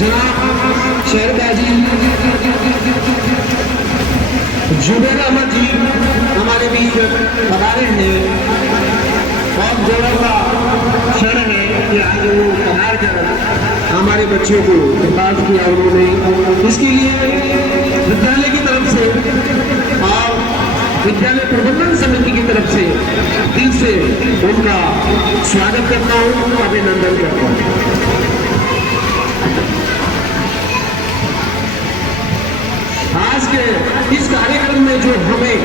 जनाब शहरबाजी जुबैर अहमद जी हमारे बीच पधारे हैं। बहुत गौरव का क्षण है कि आज वो पधार कर हमारे बच्चों को पास किया उन्होंने। इसके लिए विद्यालय की तरफ से और विद्यालय प्रबंधन समिति की तरफ से दिल से उनका स्वागत करता हूँ, अभिनंदन करता हूँ। आज के इस कार्यक्रम में जो हमें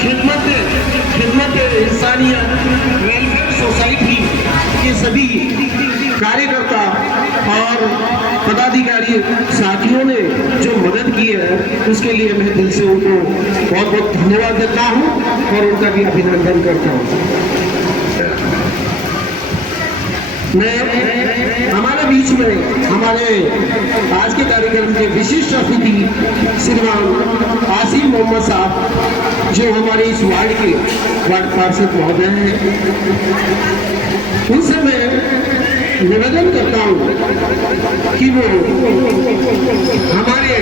खिदमत इंसानियत वेलफेयर सोसाइटी के सभी कार्यकर्ता और पदाधिकारी साथियों ने जो मदद की है उसके लिए मैं दिल से उनको बहुत बहुत धन्यवाद देता हूँ और उनका भी अभिनंदन करता हूँ। मैं हमारे बीच में हमारे आज के कार्यक्रम के विशिष्ट अतिथि श्रीमान आसिम मोहम्मद साहब जो हमारे इस वार्ड पार्षद महोदय हैं, उनसे मैं निवेदन करता हूं कि वो हमारे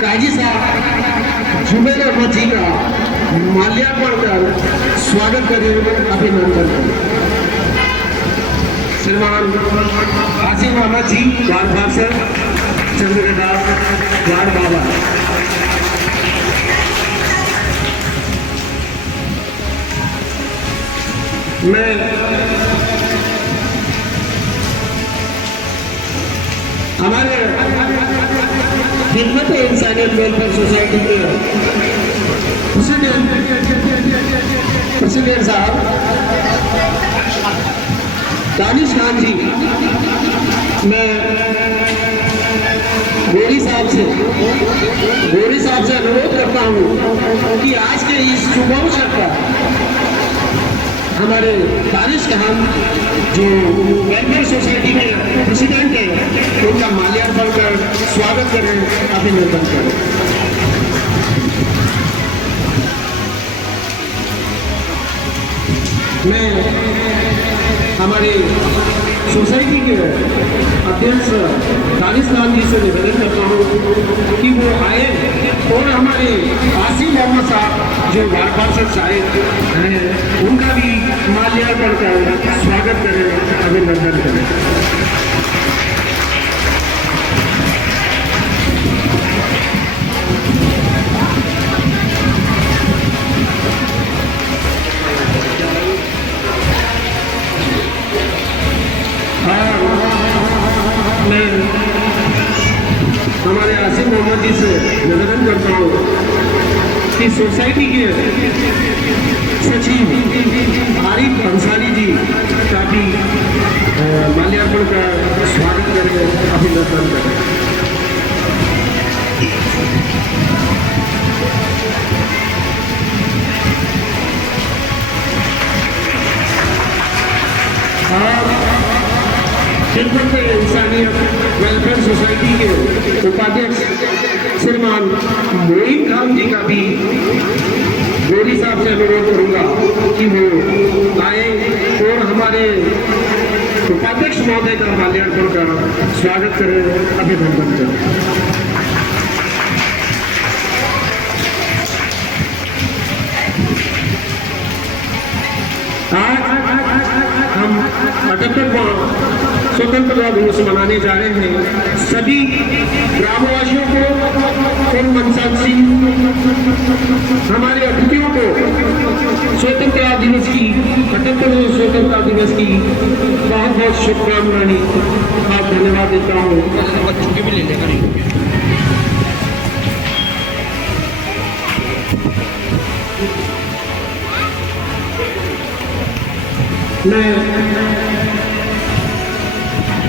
काजी साहब जुबैर अहमद जी का माल्यार्पण कर स्वागत करें, अभिनंदन करें। श्रीमान आसिम मोहम्मद जी वार्ड पार्षद चंद्रगढ़ वार्ड बाबा। मैं हमारे खिदमत इंसानियत वेलफेयर सोसाइटी के प्रेसिडेंट साहब दानिश खान जी, मैं गोरी साहब से अनुरोध करता हूं कि आज के इस शुभ अवसर पर हमारे दानिश खान जो वेलफेयर सोसाइटी के प्रेसिडेंट हैं उनका माल्यार्पण कर स्वागत करें, अभिनंदन करें। मैं हमारे सोसाइटी के अध्यक्ष दानिश खान जी से निवेदन करता हूँ कि वो आए और हमारे आसिम मोहम्मद साहब जो वार्ड पार्षद साहब हैं उनका भी माल्यार्पण कर स्वागत करें, अभिनंदन करें। मैं हमारे आसिम मोहम्मद जी से निवेदन करता हूँ कि सोसाइटी के सचिव आरिफ अंसारी जी का भी माल्यार्पण का स्वागत करें, अभिनंदन करें। खिदमत इंसानियत वेलफेयर सोसाइटी के उपाध्यक्ष श्रीमान मोइन खान जी का भी गोरी साहब से अनुरोध करूंगा कि वो आए और हमारे उपाध्यक्ष महोदय का माल्यार्पण का स्वागत करें, अभिनंदन करें। आज हम 78वां स्वतंत्रता दिवस मनाने जा रहे हैं। सभी ग्रामवासियों को और मनसाक्षी हमारे अतिथियों को स्वतंत्रता दिवस की 78वें स्वतंत्रता दिवस की बहुत बहुत शुभकामनाएं और धन्यवाद देता हूँ। छुट्टी भी ले लेगा। मैं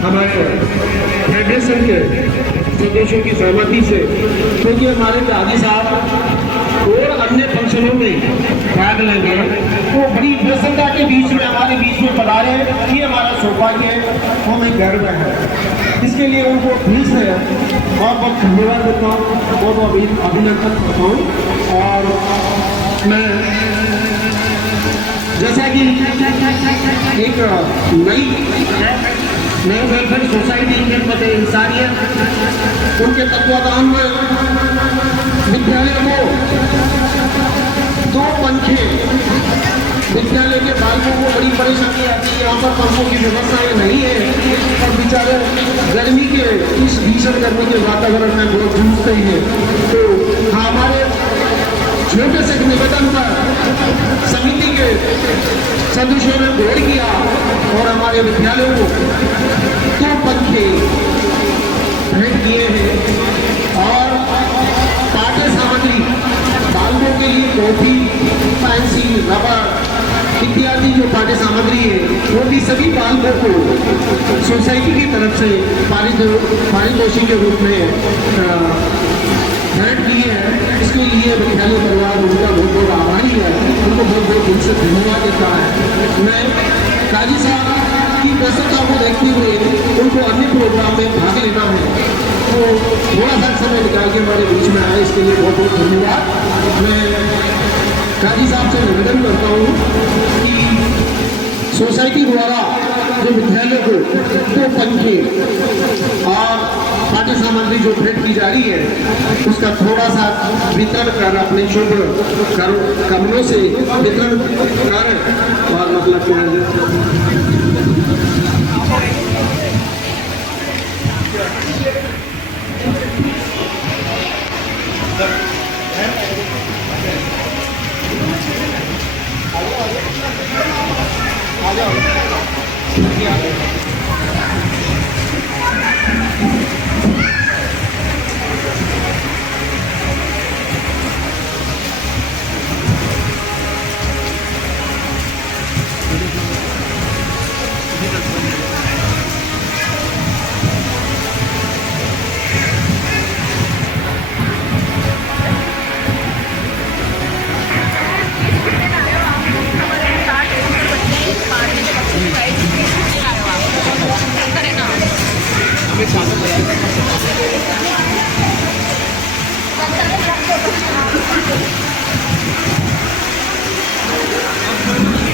हमारे फेडरेशन के सदस्यों की सहमति से, क्योंकि हमारे दादी साहब और अन्य फंक्शनों में भाग लेंगे तो बड़ी प्रसन्नता के बीच में हमारे बीच में पधारे, ये हमारा सौभाग्य है, हमें गर्व है। इसके लिए उनको दिल से बहुत बहुत धन्यवाद देता हूँ, बहुत बहुत अभिनंदन करता हूँ। और मैं जैसा कि एक नई न्यू वेलफेयर सोसाइटी खिदमत इंसानियत उनके तत्वाधान में विद्यालय को 2 पंखे, विद्यालय के बालकों को बड़ी परेशानी आती है, यहाँ पर पंखों की व्यवस्थाएं नहीं है और बेचारे गर्मी के इस भीषण गर्मी के वातावरण में बहुत जूझते हैं। तो हमारे छोटे से निवेदन पर समिति के सदस्यों ने गौर किया और हमारे विद्यालयों को 2 पंखे भेंट किए हैं और पाठ्य सामग्री बालकों के लिए कॉपी, पेंसिल, रबर इत्यादि जो पाठ्य सामग्री है वो भी सभी बालकों को सोसाइटी की तरफ से पारितोषिक के रूप में भेंट की है। इसके लिए विद्यालय परिवार उनका बहुत बहुत आभारी है, उनको बहुत बहुत दिल से धन्यवाद देता है। मैं काजी साहब की व्यस्तता को देखते हुए उनको अन्य प्रोग्राम में भाग लेना है तो थोड़ा सा समय निकाल के हमारे बीच में आए, इसके लिए बहुत बहुत धन्यवाद। मैं काजी साहब से निवेदन करता हूँ कि सोसाइटी द्वारा जो विद्यालय को 2 पंखे और पाठ्य सामग्री जो भेंट की जा रही है उसका थोड़ा सा वितरण कर अपने शुभ कमलों से वितरण कर और मतलब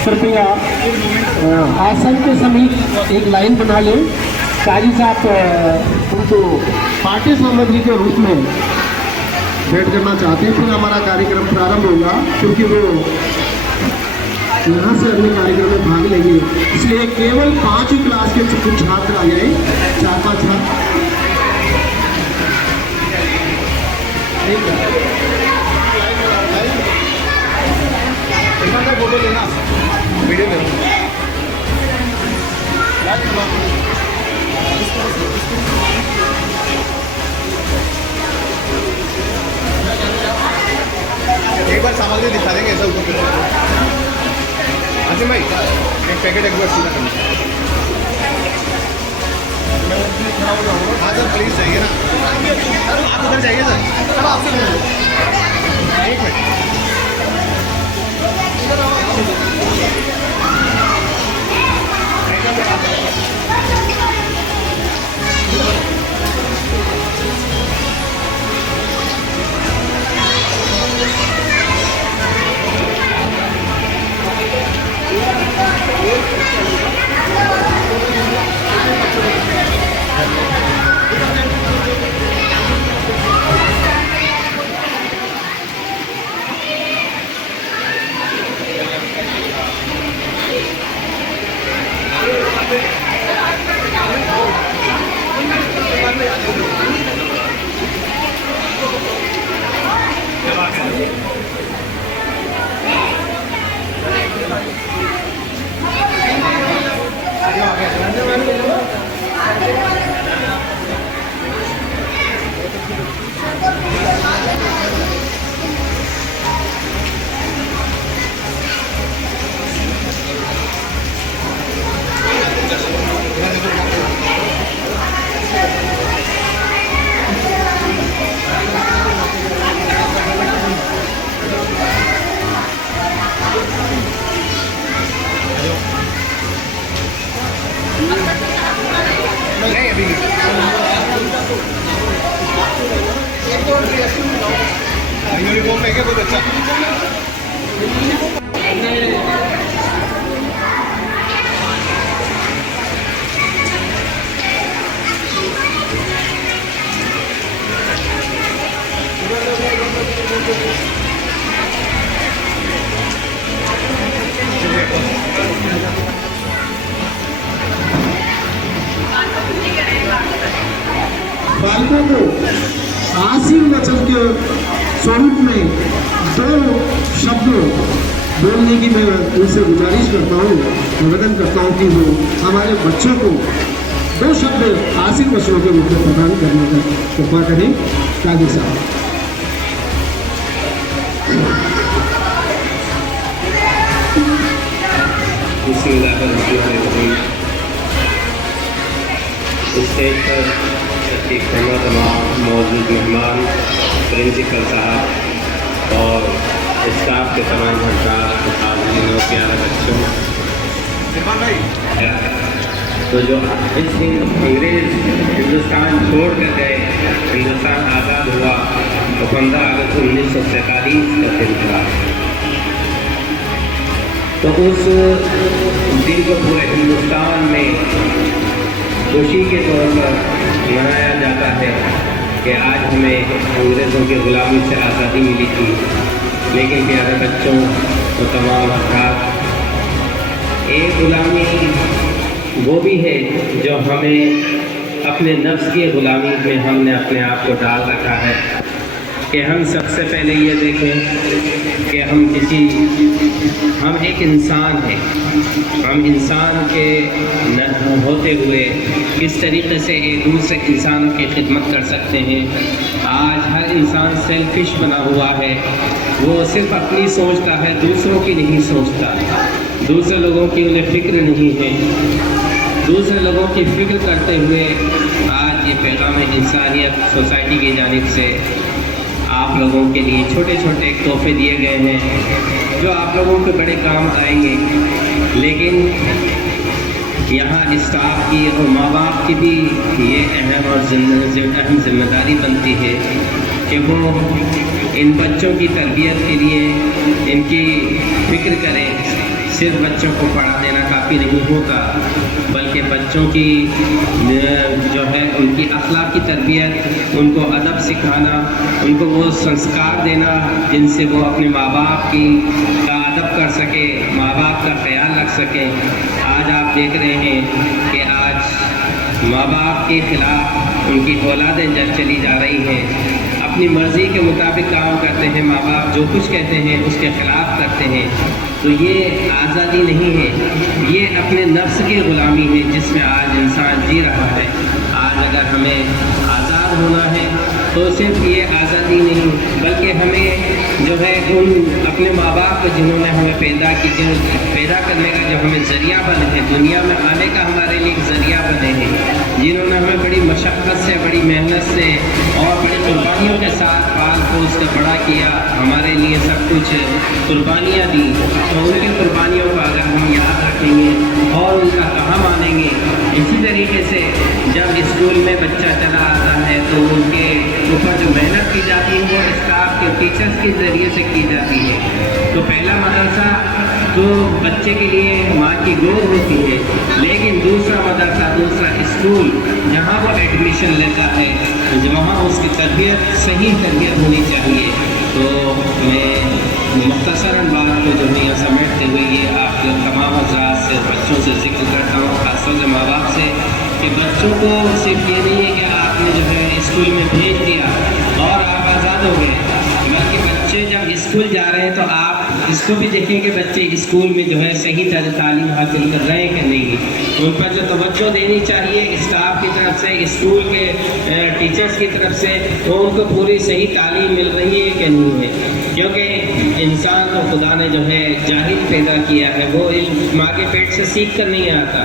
कृपया आसन के समीप एक लाइन बना लें। काजी साहब उनको पाठ्य सामग्री के रूप में भेंट करना चाहते हैं, फिर हमारा कार्यक्रम प्रारंभ होगा क्योंकि वो यहाँ से अगले कार्यक्रम में भाग लेंगे, इसलिए केवल 5वीं क्लास के कुछ छात्र आ जाए, 4-5 छात्र। फोटो लेना वीडियो में एक बार सामग्री दिखा देंगे ऐसा ऊपर। अच्छा भाई एक पैकेट एक बार सीधा करना। हाँ सर प्लीज जाइए ना, आप उधर जाइए सर, आपसे एक मिनट। यूनिफॉर्म में बहुत अच्छा। बच्चों को आशीर्वचन के स्वरूप में 2 शब्द बोलने की मैं उनसे गुजारिश करता हूँ, निवेदन करता हूँ कि वो हमारे बच्चों को 2 शब्द आशीर्वचनों के रूप में प्रदान करने का कृपा करें। काजी साहब। स्टेज पर तमाम मौजूद मेहमान, प्रिंसिपल साहब और स्टाफ के तमाम हाज़रीन और प्यारे बच्चों, तो जो इस दिन अंग्रेज़ हिंदुस्तान छोड़ कर गए, हिंदुस्तान आज़ाद हुआ तो 15 अगस्त 1947 का दिन था। तो उस दिन को पूरे हिंदुस्तान में खुशी के तौर पर मनाया जाता है कि आज हमें अंग्रेज़ों की ग़ुलामी से आज़ादी मिली थी। लेकिन प्यारे बच्चों और तमाम अफराद, एक ग़ुलामी वो भी है जो हमें अपने नफ्स की ग़ुलामी में हमने अपने आप को डाल रखा है कि हम सबसे पहले ये देखें कि हम एक इंसान हैं। हम इंसान के न होते हुए किस तरीके से एक दूसरे इंसानों की खिदमत कर सकते हैं। आज हर इंसान सेल्फिश बना हुआ है, वो सिर्फ अपनी सोचता है, दूसरों की नहीं सोचता। दूसरे लोगों की उन्हें फ़िक्र नहीं है। दूसरे लोगों की फ़िक्र करते हुए आज ये पैगाम इंसानियत सोसाइटी की जानिब से आप लोगों के लिए छोटे छोटे तोहफे दिए गए हैं जो आप लोगों के बड़े काम आएंगे। लेकिन यहाँ स्टाफ की और माँ बाप की भी ये अहम जिम्मेदारी बनती है कि वो इन बच्चों की तरबियत के लिए इनकी फ़िक्र करें। सिर्फ बच्चों को पढ़ा देना काफ़ी नहीं होता, बल्कि बच्चों की जो है उनकी अखलाक की तरबियत, उनको अदब सिखाना, उनको वो संस्कार देना जिनसे वो अपने माँ बाप का अदब कर सके, माँ बाप का ख्याल रख सके। आज आप देख रहे हैं कि आज माँ बाप के ख़िलाफ़ उनकी औलादें जब चली जा रही हैं, अपनी मर्ज़ी के मुताबिक काम करते हैं। माँ बाप जो कुछ कहते हैं उसके ख़िलाफ़ करते हैं। तो ये आज़ादी नहीं है, ये अपने नफ्स की ग़ुलामी है जिसमें आज इंसान जी रहा है। आज अगर हमें आज़ाद होना है तो सिर्फ ये आज़ादी नहीं, बल्कि हमें जो है उन अपने माँ बाप को जिन्होंने हमें पैदा करने का जो हमें ज़रिया बने हैं, दुनिया में आने का हमारे लिए ज़रिया बने हैं, जिन्होंने हमें बड़ी मशक्क़त से, बड़ी मेहनत से और बड़ी कुर्बानियों के साथ पाल पोस कर बड़ा किया, हमारे लिए सब कुछ कुर्बानियाँ दी। तो उनकी कुर्बानियों को अगर हम याद रखेंगे और उनका कहा मानेंगे, इसी तरीके से जब स्कूल में बच्चा चला आता है तो उनके ऊपर जो मेहनत की जाती है वो स्टाफ के टीचर्स के ज़रिए से की जाती है। तो पहला मदरसा तो बच्चे के लिए माँ की गोद होती है, लेकिन दूसरा मदरसा, दूसरा स्कूल जहाँ वो एडमिशन लेता है, वहाँ उसकी तरबियत, सही तरबियत होनी चाहिए। तो मैं मुख्तसरन बात को जो है समेटते हुए ये आप तमाम हज़रात से, बच्चों से जिक्र करता हूँ, ख़ासतौर से माँ बाप से, कि बच्चों को सिर्फ ये नहीं है कि आपने जो है स्कूल में भेज दिया और आप आज़ाद हो गए, बल्कि बच्चे जब स्कूल जा रहे हैं तो आप इसको भी देखें कि बच्चे स्कूल में जो है सही तरह तालीम हासिल कर रहे हैं कि नहीं। उन पर जो तवज्जो देनी चाहिए स्टाफ की तरफ से, स्कूल के टीचर्स की तरफ से, तो उनको पूरी सही तालीम मिल रही है कि नहीं है। क्योंकि इंसान को खुदा ने जो है जाहिल पैदा किया है, वो माँ के पेट से सीख कर नहीं आता,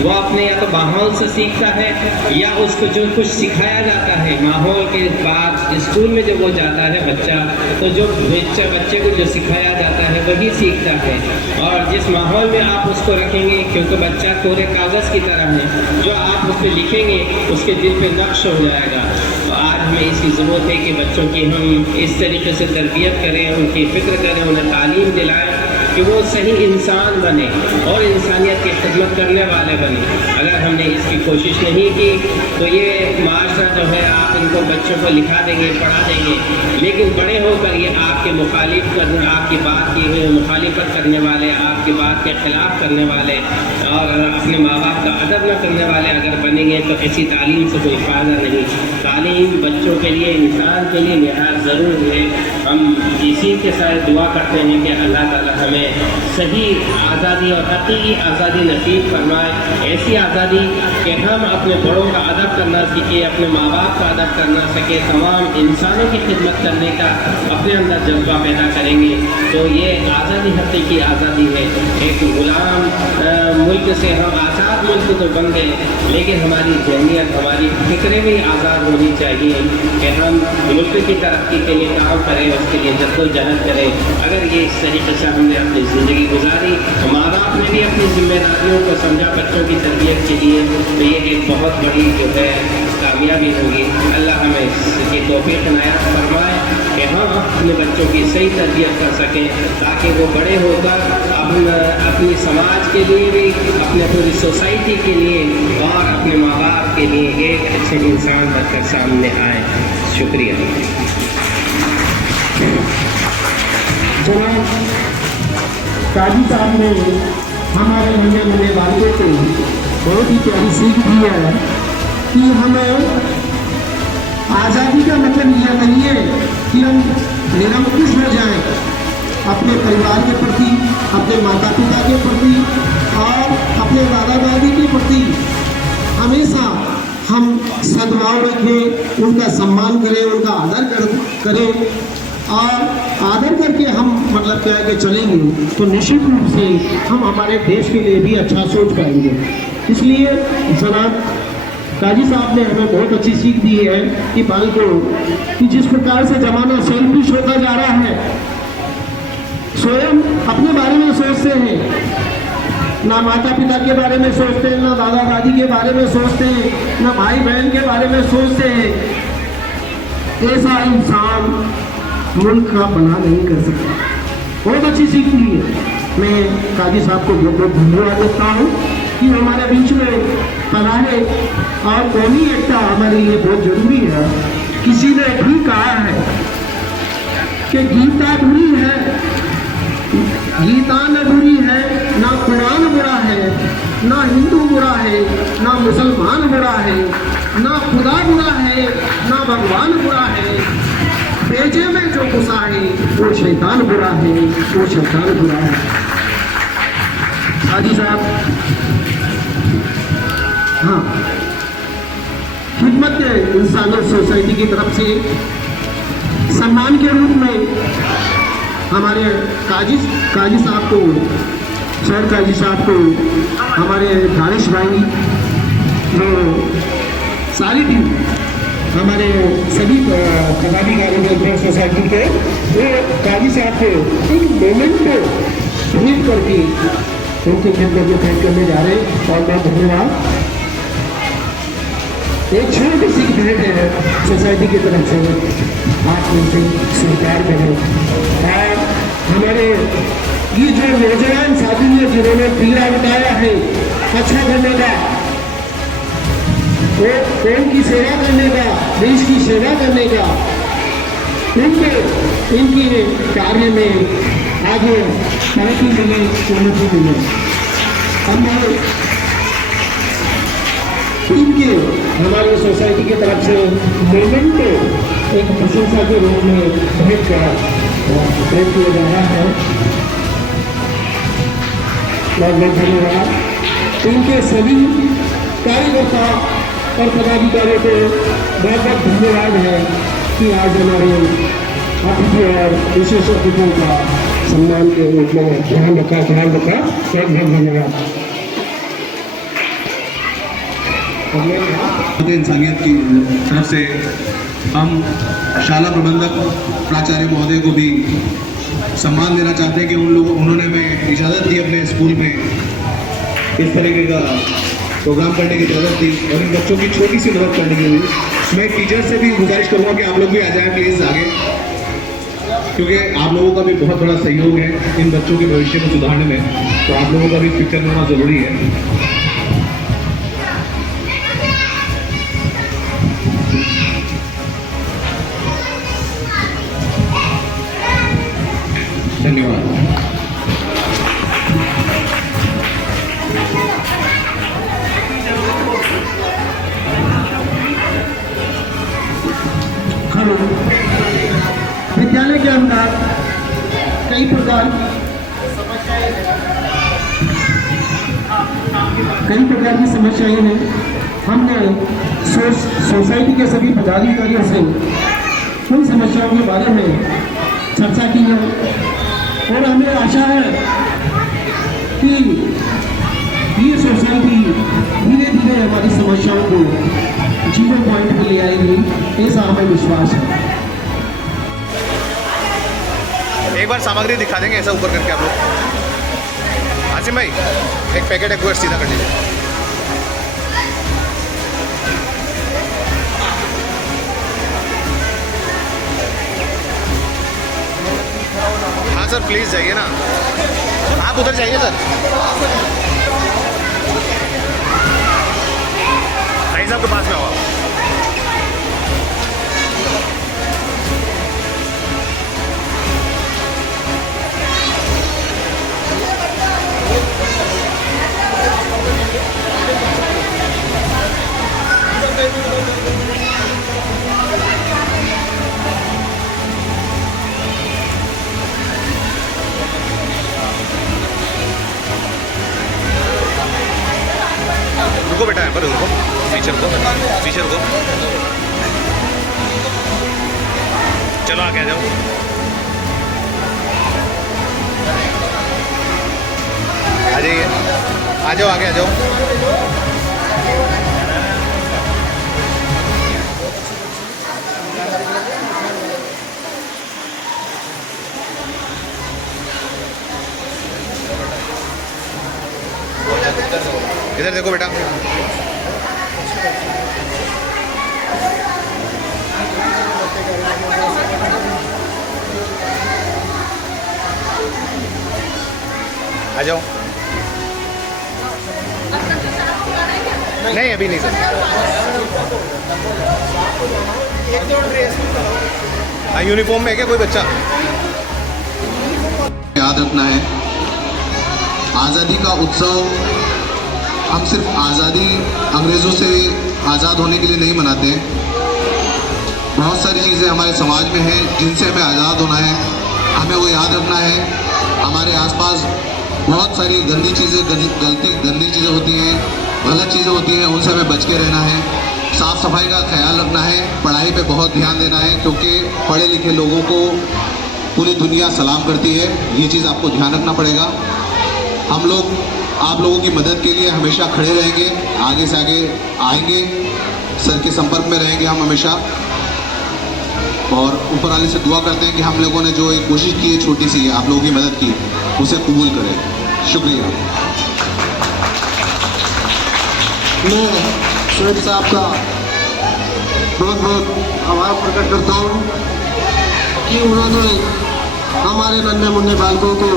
वो अपने या तो माहौल से सीखता है या उसको जो कुछ सिखाया जाता है माहौल के बाद स्कूल में जब वो जाता है बच्चा, तो जो बच्चे को जो सिखाया जाता है वही सीखता है। और जिस माहौल में आप उसको रखेंगे, क्योंकि बच्चा कोरे कागज़ की तरह है, जो आप उस पर लिखेंगे उसके दिल पे नक्श हो जाएगा। तो आज हमें इसकी ज़रूरत है कि बच्चों की हम इस तरीके से तरबियत करें, उनकी फ़िक्र करें, उन्हें तालीम दिलाएं कि वो सही इंसान बने और इंसानियत की खिदमत करने वाले बने। अगर हमने इसकी की कोशिश नहीं की, तो ये माशरा जो है आप इनको बच्चों को लिखा देंगे, पढ़ा देंगे, लेकिन बड़े होकर ये आपके मुखालिफ करने, आपकी बात की मुखालिफत करने वाले, आपकी बात के खिलाफ करने वाले और अपने माँ बाप का अदब न करने वाले अगर बनेंगे तो ऐसी तालीम से कोई फ़ायदा नहीं। तालीम बच्चों के लिए, इंसान के लिए निहायत ज़रूर है। हम इसी के साथ दुआ करते हैं कि अल्लाह ताला हमें सही आज़ादी और हकीकी आज़ादी नसीब फरमाए, ऐसी आज़ादी कि हम अपने बड़ों का अदब करना सीखें, अपने माँ बाप का अदब करना सके, तमाम इंसानों की खिदमत करने का अपने अंदर जज्बा पैदा करेंगे। तो ये आज़ादी हकीकी आज़ादी है। एक गुलाम मुल्क से हम आज़ाद मुल्क तो बन गए, लेकिन हमारी जहनीत, हमारी फिक्रें भी आज़ाद होनी चाहिए कि हम मुल्क की तरक्की के लिए काम करें, उसके लिए जद्दोजहद करें। अगर ये इस तरीके से हमने अपनी ज़िंदगी गुजारी, माँ बाप ने भी अपनी जिम्मेदारियों को समझा बच्चों की तरबियत के लिए, तो ये एक बहुत बड़ी जो है कामयाबी होगी। अल्लाह हमें इसकी तौफीक इनायत फरमाए कि हम अपने बच्चों की सही तरबियत कर सकें, ताकि वो बड़े होकर अपनी समाज के लिए भी, अपने पूरी सोसाइटी के लिए और अपने माँ बाप के लिए एक अच्छे इंसान बनकर सामने आए। शुक्रिया। जनाब काजी साहब ने हमारे नन्हे बालकों को बहुत ही प्यारी सीख दी है कि हमें आज़ादी का मतलब यह नहीं है कि हम निरंकुश हो जाएं अपने परिवार के प्रति, अपने माता पिता के प्रति और अपने दादा दादी के प्रति। हमेशा हम सद्भाव रखें, उनका सम्मान करें, उनका आदर करें और आदर करके हम मतलब क्या है कि चलेंगे तो निश्चित रूप से हम हमारे देश के लिए भी अच्छा सोच पाएंगे। इसलिए जनाब काजी साहब ने हमें बहुत अच्छी सीख दी है कि बालकों कि जिस प्रकार से ज़माना सेल्फिश होता जा रहा है, स्वयं अपने बारे में सोचते हैं, ना माता पिता के बारे में सोचते हैं, ना दादा दादी के बारे में सोचते हैं, ना भाई बहन के बारे में सोचते हैं। ऐसा इंसान मुल्क का भला नहीं कर सकता। बहुत अच्छी सीख दी है। मैं काजी साहब को बहुत बहुत धन्यवाद देता हूँ कि हमारे बीच में पढ़ाए और कौमी एकता हमारे लिए बहुत जरूरी है। किसी ने भी कहा है कि गीता बुरी है, गीता न बुरी है, ना कुरान बुरा है, ना हिंदू बुरा है, ना मुसलमान बुरा है, ना खुदा बुरा है, ना भगवान बुरा है। भेजे में जो घुसा है वो शैतान बुरा है, वो शैतान बुरा है। हाजी साहब, हाँ, खिदमत इंसानों सोसाइटी की तरफ से सम्मान के रूप में हमारे काजी साहब को, सर काजी साहब को, हमारे दानिश भाई, जो सारी टीम, हमारे सभी पदाधिकारी वेलफेयर सोसाइटी के, वो काजी साहब को एक मोमेंट को भेंट करके उनकी खिदमत में भेंट करने जा रहे हैं। और बहुत धन्यवाद। एक छोटी सी भेंट है सोसाइटी की तरफ से, आप उनसे स्वीकार करें। और हमारे ये जो नौजवान साथी है जिन्होंने पीड़ा बताया है अच्छा करने का, वो कौम की सेवा करने का, देश की सेवा करने का, इनके कार्य में आगे तरक्की मिले, उन्नति मिले। हम इनके हमारी सोसाइटी की तरफ से मूवमेंट को एक प्रशंसा के रूप में भेंट किया जा रहा है। बहुत बहुत धन्यवाद। इनके सभी कार्यकर्ता और पदाधिकारियों को बहुत बहुत धन्यवाद है कि आज हमारे अतिथि और विशेष अतिथियों का सम्मान के रूप में ध्यान रखा। बहुत बहुत धन्यवाद। इंसानियत की तरफ से हम शाला प्रबंधक प्राचार्य महोदय को भी सम्मान देना चाहते हैं कि उन्होंने हमें इजाज़त दी अपने स्कूल में इस तरीके का प्रोग्राम करने की इजाज़त दी और इन बच्चों की छोटी सी मदद करने के लिए। मैं टीचर से भी गुजारिश करूँगा कि आप लोग भी आ जाएं प्लीज़ आगे, क्योंकि आप लोगों का भी बहुत बड़ा सहयोग है इन बच्चों के भविष्य को सुधारने में, तो आप लोगों का भी पिक्चर में होना ज़रूरी है। प्रकार की समस्याएं हैं। हमने सोसाइटी के सभी पदाधिकारियों से उन समस्याओं के बारे में चर्चा की है और हमें आशा है कि ये सोसाइटी धीरे धीरे हमारी समस्याओं को जीरो पॉइंट पे ले आएगी, ऐसा हमें विश्वास है। एक बार सामग्री दिखा देंगे ऐसा ऊपर करके आप लोग। आसिम भाई एक पैकेट एक गोश्त सीधा कर लीजिए। हाँ सर प्लीज़ जाइए ना, आप उधर जाइए सर। भाई साहब के पास में आओ। रुको बेटा, यहाँ पर रुको, फीचर को चलो आगे आ जाओ। आ जाइए, आ जाओ, आगे आ जाओ। इधर देखो बेटा। आ जाओ। नहीं अभी नहीं सर। यूनिफॉर्म में है क्या कोई बच्चा? याद रखना है, आज़ादी का उत्सव हम सिर्फ आज़ादी अंग्रेज़ों से आज़ाद होने के लिए नहीं मनाते हैं। बहुत सारी चीज़ें हमारे समाज में हैं जिनसे हमें आज़ाद होना है, हमें वो याद रखना है। हमारे आसपास बहुत सारी गंदी चीज़ें होती हैं, गलत चीज़ें होती हैं, उनसे हमें बच के रहना है। साफ़ सफाई का ख्याल रखना है, पढ़ाई पे बहुत ध्यान देना है, क्योंकि पढ़े लिखे लोगों को पूरी दुनिया सलाम करती है। ये चीज़ आपको ध्यान रखना पड़ेगा। हम लोग आप लोगों की मदद के लिए हमेशा खड़े रहेंगे, आगे से आगे आएंगे, सर के संपर्क में रहेंगे हम हमेशा, और ऊपर वाले से दुआ करते हैं कि हम लोगों ने जो एक कोशिश की है छोटी सी आप लोगों की मदद की, उसे कबूल करें। शुक्रिया। मैं शोएब साहब का बहुत बहुत आभार प्रकट करता हूँ कि उन्होंने हमारे नन्हे मुन्ने बालकों को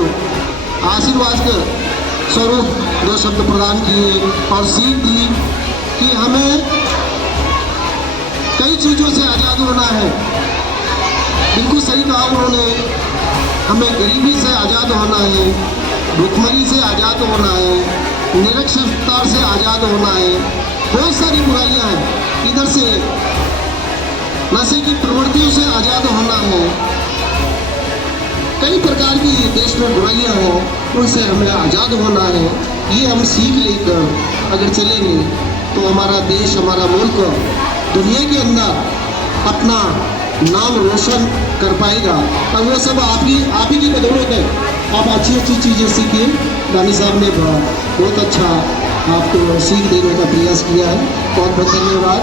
आशीर्वाद के स्वरूप दो शब्द प्रदान किए और सीख दी कि हमें कई चीज़ों से आज़ाद होना है। बिल्कुल सही कहा उन्होंने, हमें गरीबी से आज़ाद होना है, भुखमरी से आज़ाद होना है, निरक्षरता से आज़ाद होना है। बहुत सारी बुराइयां हैं, इधर से नशे की प्रवृत्तियों से आज़ाद होना है। कई प्रकार की देश में बुराइयां हैं, उनसे हमें आज़ाद होना है। ये हम सीख लेकर अगर चलेंगे तो हमारा देश, हमारा मुल्क दुनिया के अंदर अपना नाम रोशन कर पाएगा। और वो सब आप ही की बदौलत है। आप अच्छी अच्छी चीज़ें सीखिए। रानी साहब ने बहुत अच्छा आपको सीख देने का प्रयास किया है, बहुत बहुत धन्यवाद।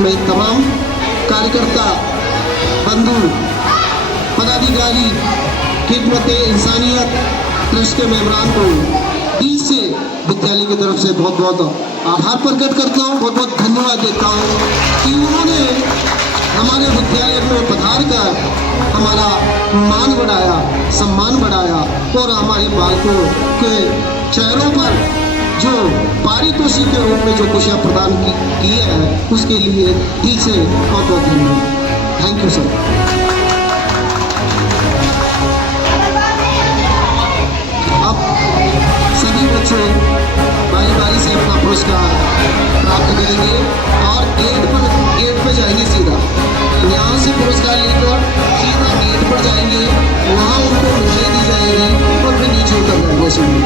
मैं तमाम कार्यकर्ता बंधु, पदाधिकारी, खिदमत इंसानियत ट्रस्ट के मेंबरान को दिल से विद्यालय की तरफ से बहुत बहुत आभार प्रकट करता हूँ, बहुत बहुत धन्यवाद देता हूँ कि उन्होंने हमारे विद्यालय में पधार कर हमारा मान बढ़ाया, सम्मान बढ़ाया और हमारे बालकों के चेहरों पर जो पारितोषिक के रूप में जो खुशियाँ प्रदान किया है, उसके लिए दिल से बहुत बहुत धन्यवाद। Thank you sir. अब सभी बच्चे बारी बारी से अपना पुरस्कार प्राप्त करेंगे और गेट पर जाएंगे सीधा। यहाँ से पुरस्कार लेकर सीधा गेट पर जाएंगे, वहाँ उनको मिठाई दी जाएगी। पॉसिबल।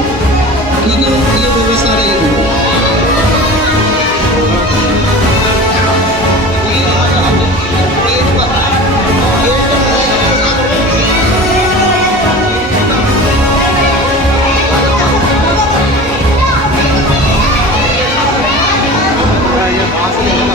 ठीक है, ये व्यवस्था रहेगी। ये